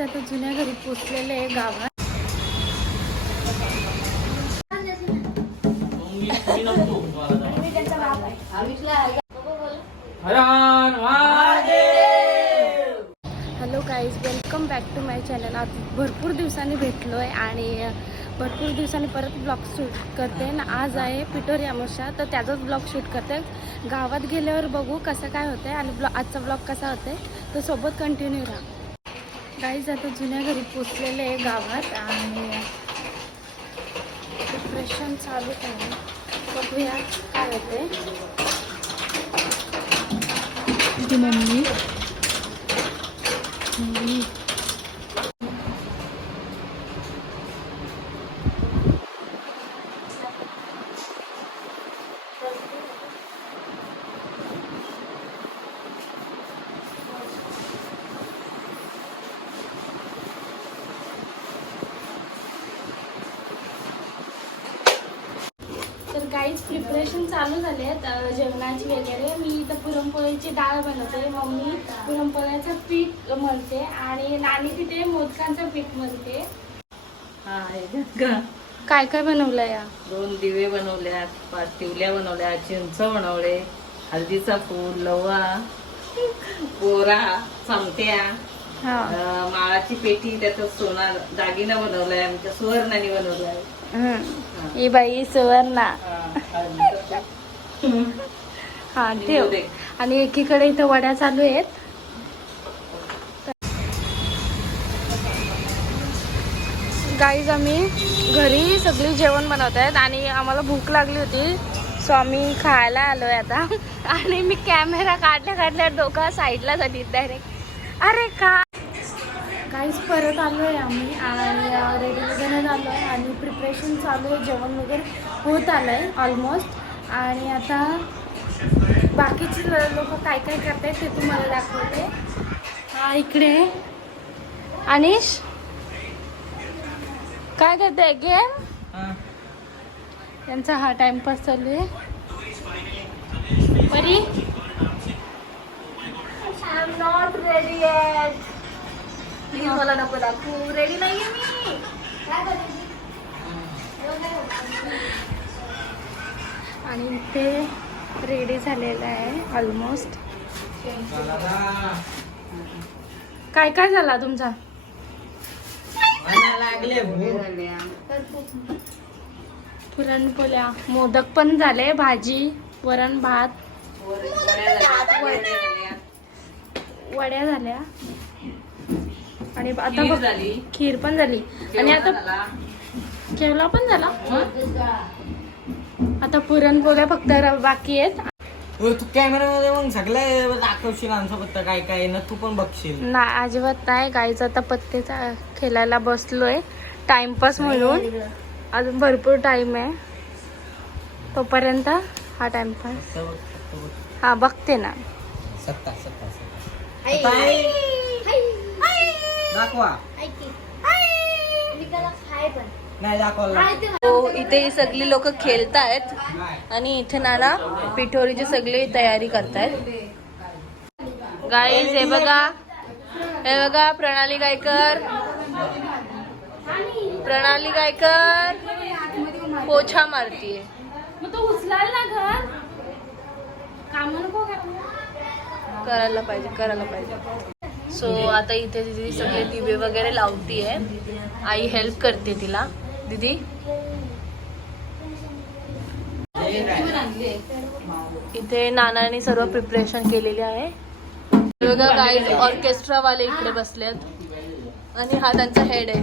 आता जुन्या घरी पोचलेले आहे गावात. Hello guys, welcome back to my channel. आज भरपूर दिवसांनी भेटलो आहे आणि भरपूर दिवसांनी परत ब्लॉग शूट करते ना. आज आहे पिठोरी अमावस्या, तर त्याचाच ब्लॉग शूट करते. गावात गेल्यावर बघू कसं काय होतं आहे आणि आजचा ब्लॉग कसा होतं आहे तर सोबत कंटिन्यू राहा. गाईज आता जुन्या घरी पोचलेले आहे गावात आणि प्रिपरेशन चालू आहे. बघूया काय होते. मम्मी तर काहीच प्रिपरेशन चालू झाले आहेत जेवणाची वगैरे. मी इथं पुरणपोळीची डाळ बनवते, मम्मी पुरणपोळ्याचं पीठ मळते आणि नानी तिथे मोदकांचं पीठ मळते. काय काय बनवलं या? 2 दिवे बनवल्यात, 5 तिवल्या बनवल्या, चिंच बनवले, हळदीचा फूल, लवा, बोरा, चमट्या, माळाची पेटी, त्याचा सोना दागिना बनवलाय, आमच्या सुवर्णाने बनवलाय. ही बाई सुवर्णा. हा ठेव. आणि एकीकडे इथं वड्या चालू आहेत. गाईज आम्ही घरी सगळी जेवण बनवत आहेत आणि आम्हाला भूक लागली होती, सो आम्ही खायला आलोय आता. आणि मी कॅमेरा काढल्या डोका साईडला झाली डायरेक्ट. अरे का गाईज परत आलो आहे आम्ही आणि रेडी वगैरे झालो आहे आणि प्रिपरेशन चालू आहे. जेवण वगैरे होत आलं आहे ऑलमोस्ट. आणि आता बाकीचे लोक काय काय करत आहेत ते तुम्हाला दाखवते. हा इकडे अनिश काय करते गेम. त्यांचा हा टाइमपास चालू आहे. परी I am not ready eight. Please मला नको दाखवू, रेडी नाहीये मी. आणि इथे रेडी झालेलं आहे ऑलमोस्ट. काय काय झाला तुमचा? पुरणपोळ्या, मोदक पण झाले, भाजी, वरण भात, वड्या झाल्या आणि आता खीर पण झाली आणि आता केवला पण झाला. आता पुरणपोळ्या फक्त बाकी आहेत. तू कॅमेरामध्ये मग सगळं दाखवशील आमचं काय काय ना, तू पण बघशील ना. अजिबात नाही. गाईचा आता पत्तेचा खेळायला बसलोय टाइमपास म्हणून. अजून भरपूर टाइम आहे तोपर्यंत हा टाइमपास. हा बघते ना. सत्ता दाखवा नाही दाखवला. हो, इथे सगळी लोक खेळतायत आणि इथे नाना पिठोरीची सगळी तयारी करतायत. गाईज हे बघा प्रणाली गायकर पोछा मारतीये. करायला पाहिजे. सो आता इथे दीदी सगळे दिवे वगैरे लावतीये. आई हेल्प करते तिला. दीदी इथे नानाने सर्व प्रिपरेशन केलेली आहे. बघा गाईज ऑर्केस्ट्रा वाले इकडे बसलेत आणि हा त्यांचा हेड आहे.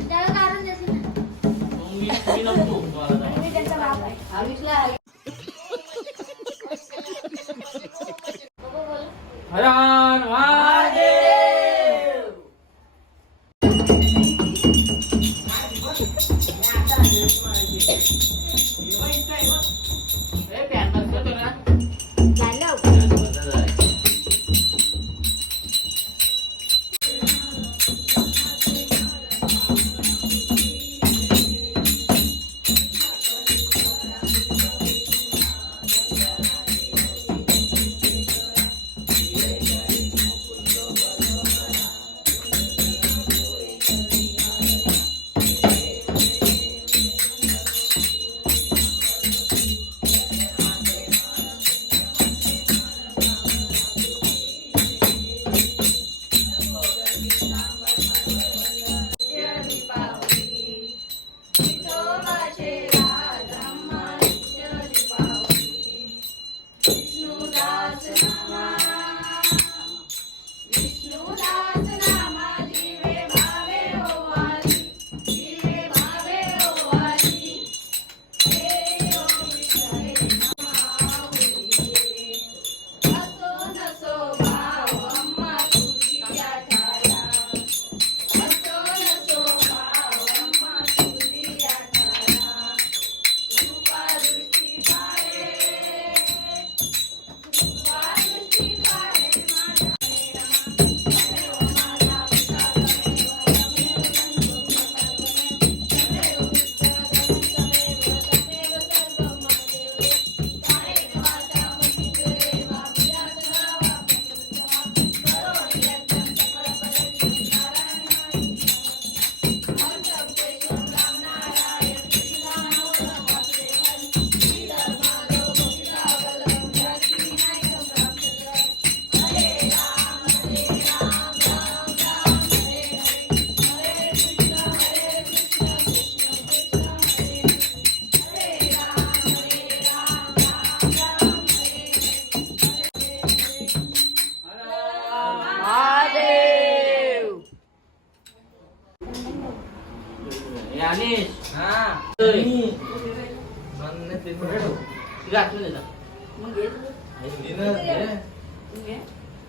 यानेश हा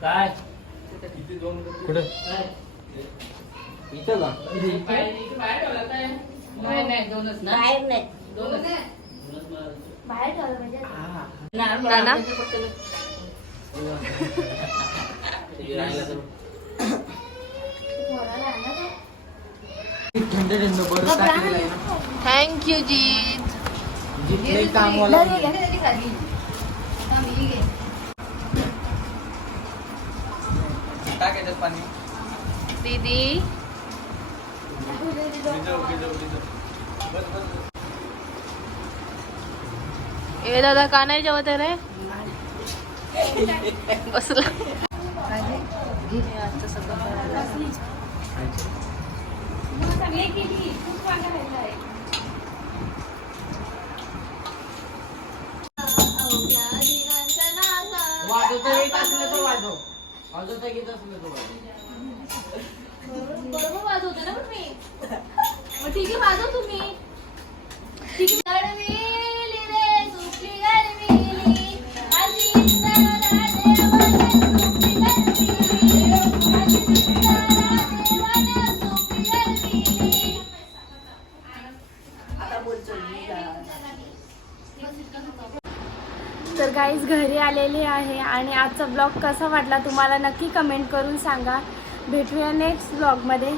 काय कुठे इथं का नाही दोनच ना दोनच बाहेर ठेवलं पाहिजे. नाना थंड थंड बरं टाकलेलं आहे ना. थँक्यू जीत. जिथले कामवाला टाक याच्यात पाणी दीदी ए दादा का नाही जेवत आहे रे? बसला. वाजवता येत असलं तर वाजव वाजवता येत असलं तर वाजव बरोबर वाजवते ना पण मी. मग ठीक आहे वाजव तुम्ही. ठीक आहे. गरमिली रे सुखी गरमिली अशी इंद्राला देवाने सुखी गरमिली अशी इंद्राला देवाने सुखी गरमिली. आता बोलतो तर गाईज घरी आलेली आहे आणि आजचा ब्लॉग कसा वाटला तुम्हाला नक्की कमेंट करून सांगा. भेटूया नेक्स्ट ब्लॉगमध्ये.